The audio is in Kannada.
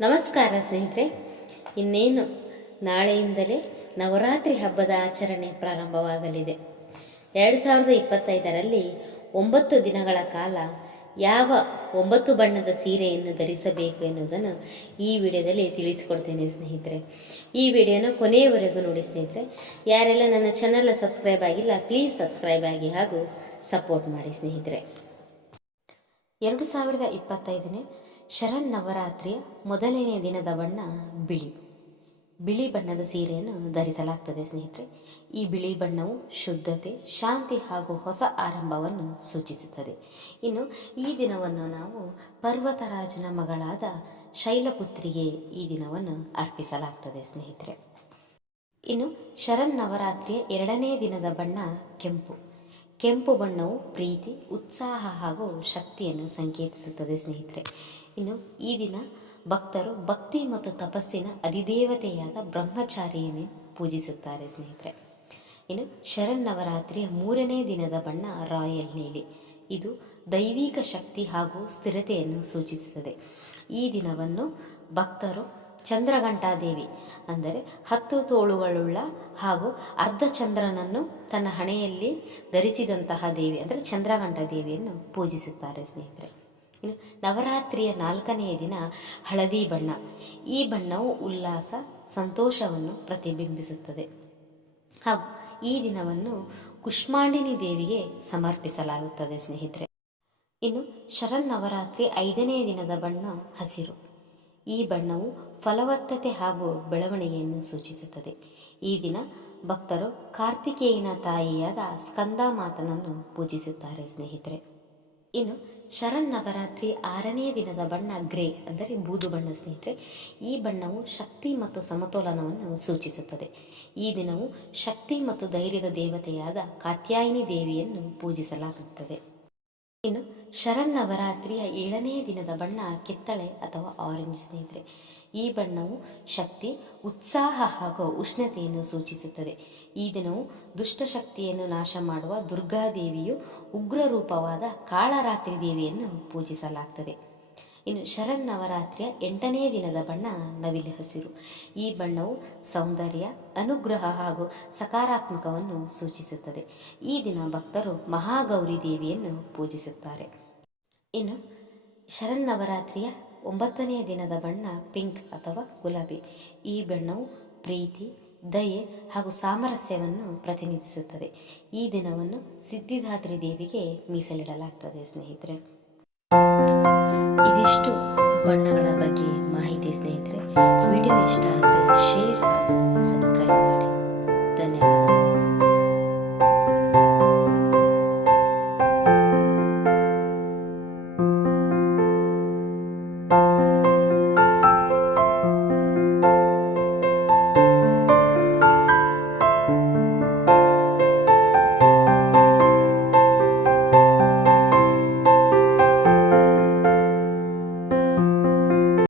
ನಮಸ್ಕಾರ ಸ್ನೇಹಿತರೆ. ಇನ್ನೇನು ನಾಳೆಯಿಂದಲೇ ನವರಾತ್ರಿ ಹಬ್ಬದ ಆಚರಣೆ ಪ್ರಾರಂಭವಾಗಲಿದೆ. 2025ರಲ್ಲಿ 9 ದಿನಗಳ ಕಾಲ ಯಾವ 9 ಬಣ್ಣದ ಸೀರೆಯನ್ನು ಧರಿಸಬೇಕು ಎನ್ನುವುದನ್ನು ಈ ವಿಡಿಯೋದಲ್ಲಿ ತಿಳಿಸಿಕೊಡ್ತೇನೆ ಸ್ನೇಹಿತರೆ. ಈ ವಿಡಿಯೋನ ಕೊನೆಯವರೆಗೂ ನೋಡಿ ಸ್ನೇಹಿತರೆ. ಯಾರೆಲ್ಲ ನನ್ನ ಚಾನಲ್ ಸಬ್ಸ್ಕ್ರೈಬ್ ಆಗಿಲ್ಲ, ಪ್ಲೀಸ್ ಸಬ್ಸ್ಕ್ರೈಬ್ ಆಗಿ ಹಾಗೂ ಸಪೋರ್ಟ್ ಮಾಡಿ ಸ್ನೇಹಿತರೆ. 2025ನೇ ಶರನ್ನವರಾತ್ರಿಯ ಮೊದಲನೇ ದಿನದ ಬಣ್ಣ ಬಿಳಿ ಬಣ್ಣದ ಸೀರೆಯನ್ನು ಧರಿಸಲಾಗ್ತದೆ ಸ್ನೇಹಿತರೆ. ಈ ಬಿಳಿ ಬಣ್ಣವು ಶುದ್ಧತೆ, ಶಾಂತಿ ಹಾಗೂ ಹೊಸ ಆರಂಭವನ್ನು ಸೂಚಿಸುತ್ತದೆ. ಇನ್ನು ಈ ದಿನವನ್ನು ನಾವು ಪರ್ವತರಾಜನ ಮಗಳಾದ ಶೈಲಪುತ್ರಿಗೆ ಈ ದಿನವನ್ನು ಅರ್ಪಿಸಲಾಗ್ತದೆ ಸ್ನೇಹಿತರೆ. ಇನ್ನು ಶರನ್ನವರಾತ್ರಿಯ 2ನೇ ದಿನದ ಬಣ್ಣ ಕೆಂಪು ಬಣ್ಣವು ಪ್ರೀತಿ, ಉತ್ಸಾಹ ಹಾಗೂ ಶಕ್ತಿಯನ್ನು ಸಂಕೇತಿಸುತ್ತದೆ ಸ್ನೇಹಿತರೆ. ಇನ್ನು ಈ ದಿನ ಭಕ್ತರು ಭಕ್ತಿ ಮತ್ತು ತಪಸ್ಸಿನ ಅಧಿದೇವತೆಯಾದ ಬ್ರಹ್ಮಚಾರಿಯನ್ನು ಪೂಜಿಸುತ್ತಾರೆ ಸ್ನೇಹಿತರೆ. ಇನ್ನು ಶರನ್ನವರಾತ್ರಿಯ 3ನೇ ದಿನದ ಬಣ್ಣ ರಾಯಲ್ ನೀಲಿ. ಇದು ದೈವಿಕ ಶಕ್ತಿ ಹಾಗೂ ಸ್ಥಿರತೆಯನ್ನು ಸೂಚಿಸುತ್ತದೆ. ಈ ದಿನವನ್ನು ಭಕ್ತರು ಚಂದ್ರಘಂಟಾದೇವಿ ಅಂದರೆ 10 ತೋಳುಗಳುಳ್ಳ ಹಾಗೂ ಅರ್ಧ ಚಂದ್ರನನ್ನು ತನ್ನ ಹಣೆಯಲ್ಲಿ ಧರಿಸಿದಂತಹ ದೇವಿ ಅಂದರೆ ಚಂದ್ರಘಂಟಾ ದೇವಿಯನ್ನು ಪೂಜಿಸುತ್ತಾರೆ ಸ್ನೇಹಿತರೆ. ಇನ್ನು ನವರಾತ್ರಿಯ 4ನೇ ದಿನ ಹಳದಿ ಬಣ್ಣ. ಈ ಬಣ್ಣವು ಉಲ್ಲಾಸ, ಸಂತೋಷವನ್ನು ಪ್ರತಿಬಿಂಬಿಸುತ್ತದೆ ಹಾಗೂ ಈ ದಿನವನ್ನು ಕುಷ್ಮಾಂಡಿನಿ ದೇವಿಗೆ ಸಮರ್ಪಿಸಲಾಗುತ್ತದೆ ಸ್ನೇಹಿತರೆ. ಇನ್ನು ಶರನ್ನವರಾತ್ರಿ 5ನೇ ದಿನದ ಬಣ್ಣ ಹಸಿರು. ಈ ಬಣ್ಣವು ಫಲವತ್ತತೆ ಹಾಗೂ ಬೆಳವಣಿಗೆಯನ್ನು ಸೂಚಿಸುತ್ತದೆ. ಈ ದಿನ ಭಕ್ತರು ಕಾರ್ತಿಕೇಯನ ತಾಯಿಯಾದ ಸ್ಕಂದ ಮಾತನನ್ನು ಪೂಜಿಸುತ್ತಾರೆ ಸ್ನೇಹಿತರೆ. ಇನ್ನು ಶರನ್ನವರಾತ್ರಿ 6ನೇ ದಿನದ ಬಣ್ಣ ಗ್ರೇ ಅಂದರೆ ಬೂದು ಬಣ್ಣ ಸ್ನೇಹಿತರೆ. ಈ ಬಣ್ಣವು ಶಕ್ತಿ ಮತ್ತು ಸಮತೋಲನವನ್ನು ಸೂಚಿಸುತ್ತದೆ. ಈ ದಿನವು ಶಕ್ತಿ ಮತ್ತು ಧೈರ್ಯದ ದೇವತೆಯಾದ ಕಾತ್ಯಾಯಿನಿ ದೇವಿಯನ್ನು ಪೂಜಿಸಲಾಗುತ್ತದೆ. ಇನ್ನು ಶರನ್ನವರಾತ್ರಿಯ 7ನೇ ದಿನದ ಬಣ್ಣ ಕಿತ್ತಳೆ ಅಥವಾ ಆರೆಂಜ್ ಸ್ನೇಹಿತರೆ. ಈ ಬಣ್ಣವು ಶಕ್ತಿ, ಉತ್ಸಾಹ ಹಾಗೂ ಉಷ್ಣತೆಯನ್ನು ಸೂಚಿಸುತ್ತದೆ. ಈ ದಿನವು ದುಷ್ಟಶಕ್ತಿಯನ್ನು ನಾಶ ಮಾಡುವ ದುರ್ಗಾದೇವಿಯು ಉಗ್ರ ರೂಪವಾದ ಕಾಳರಾತ್ರಿ ದೇವಿಯನ್ನು ಪೂಜಿಸಲಾಗ್ತದೆ. ಇನ್ನು ಶರನ್ನವರಾತ್ರಿಯ 8ನೇ ದಿನದ ಬಣ್ಣ ನವಿಲು ಹಸಿರು. ಈ ಬಣ್ಣವು ಸೌಂದರ್ಯ, ಅನುಗ್ರಹ ಹಾಗೂ ಸಕಾರಾತ್ಮಕವನ್ನು ಸೂಚಿಸುತ್ತದೆ. ಈ ದಿನ ಭಕ್ತರು ಮಹಾಗೌರಿ ದೇವಿಯನ್ನು ಪೂಜಿಸುತ್ತಾರೆ. ಇನ್ನು ಶರನ್ನವರಾತ್ರಿಯ 9ನೇ ದಿನದ ಬಣ್ಣ ಪಿಂಕ್ ಅಥವಾ ಗುಲಾಬಿ. ಈ ಬಣ್ಣವು ಪ್ರೀತಿ, ದಯೆ ಹಾಗೂ ಸಾಮರಸ್ಯವನ್ನು ಪ್ರತಿನಿಧಿಸುತ್ತದೆ. ಈ ದಿನವನ್ನು ಸಿದ್ಧಿದಾತ್ರಿ ದೇವಿಗೆ ಮೀಸಲಿಡಲಾಗ್ತದೆ ಸ್ನೇಹಿತರೆ. ಇದಿಷ್ಟು